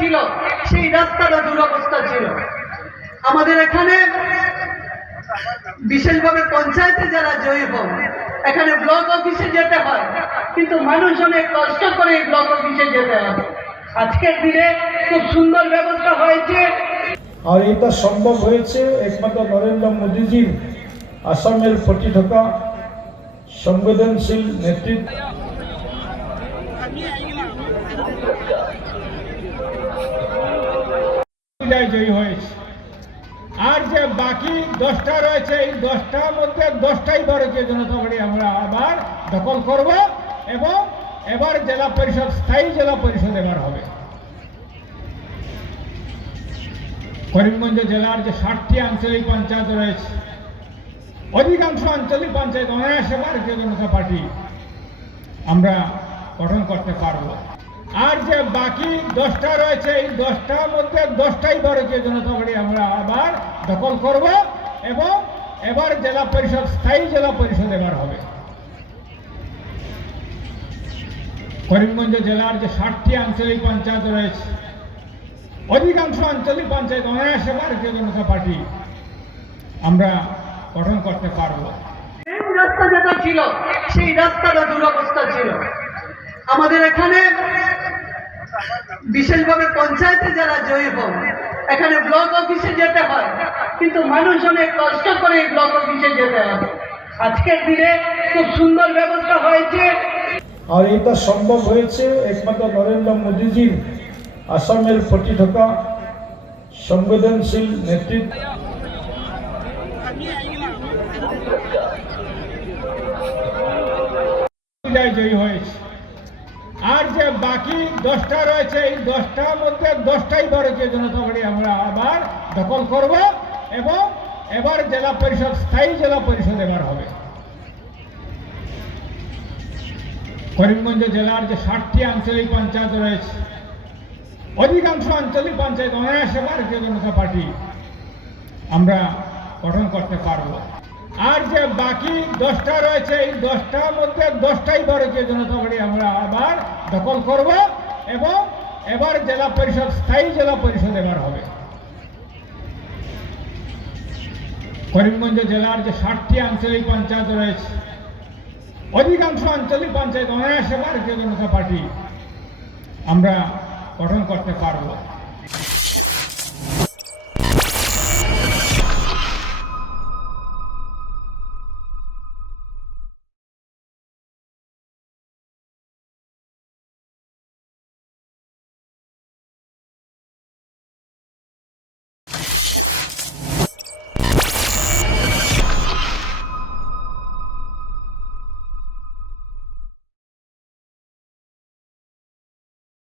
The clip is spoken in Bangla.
ছিল সেই রাস্তাটা দুরবস্থা ছিল। আমাদের এখানে বিশেষভাবে পঞ্চায়েতে যারা জয়ী হন, এখানে ব্লক অফিসে যেতে হয়, কিন্তু মানুষ অনেক কষ্ট করে এই ব্লক অফিসে যেতে হবে। আজকের দিনে খুব সুন্দর ব্যবস্থা হয়েছে, আর এটা সম্ভব হয়েছে একমাত্র নরেন্দ্র মোদীজির আসামের প্রতি ঢোকা সংবেদনশীল নেতৃত্ব। জয়ী হয়েছে, আর যে বাকি 10টা রয়েছে, এই 10টার মধ্যে 10টাই ভারতীয় জনতা পার্টি আমরা আবার দখল করব এবং এবার জেলা পরিষদ, স্থায়ী জেলা পরিষদ এবার হবে। করিমগঞ্জ জেলার যে 60টি আঞ্চলিক পঞ্চায়েত রয়েছে, অধিকাংশ আঞ্চলিক পঞ্চায়েত অনায়াসে ভারতীয় জনতা পার্টি আমরা গঠন করতে পারব। আর যে বাকি 10টা রয়েছে, এই 10টার মধ্যে 10টাই ভারতীয় জনতা পার্টি আমরা আবার দখল করব এবং এবার জেলা পরিষদ, স্থায়ী জেলা পরিষদ এবার হবে। করিমগঞ্জ জেলার যে 60টি আঞ্চলিক পঞ্চায়েত রয়েছে, অধিকাংশ আঞ্চলিক পঞ্চায়েত অনায়াসে ভারতীয় জনতা পার্টি আমরা গঠন করতে পারব। রাস্তা যেটা ছিল সেই রাস্তাটা দুরবস্থা ছিল। আমাদের এখানে বিশেষভাবে পঞ্চায়েতে যারা জয়ী হন, এখানে ব্লক অফিসে যেতে হয়, কিন্তু মানুষ অনেক কষ্ট করে এই ব্লক অফিসে যেতে হবে। আজকের দিনে খুব সুন্দর ব্যবস্থা হয়েছে, আর এটা সম্ভব হয়েছে একমাত্র নরেন্দ্র মোদীজির আসামের প্রতি ঢোকা সংবেদনশীল নেতৃত্ব। জয়ী হয়েছে, আর যে বাকি 10টা রয়েছে, এই 10টার মধ্যে 10টাই ভারতীয় জনতা পার্টি আমরা আবার দখল করব এবং এবার জেলা পরিষদ, স্থায়ী জেলা পরিষদ এবার হবে। করিমগঞ্জ জেলার যে 60টি আঞ্চলিক পঞ্চায়েত রয়েছে, অধিকাংশ আঞ্চলিক পঞ্চায়েত অনায়াসে ভারতীয় জনতা পার্টি আমরা গঠন করতে পারব। আর যে বাকি 10টা রয়েছে, এই 10টার মধ্যে 10টাই ভারতীয় জনতা পার্টি আমরা আবার দখল করব এবং এবার জেলা পরিষদ, স্থায়ী জেলা পরিষদ এবার হবে। করিমগঞ্জ জেলার যে 60টি আঞ্চলিক পঞ্চায়েত রয়েছে, অধিকাংশ আঞ্চলিক পঞ্চায়েত অনায়াসে ভারতীয় জনতা পার্টি আমরা গঠন করতে পারব।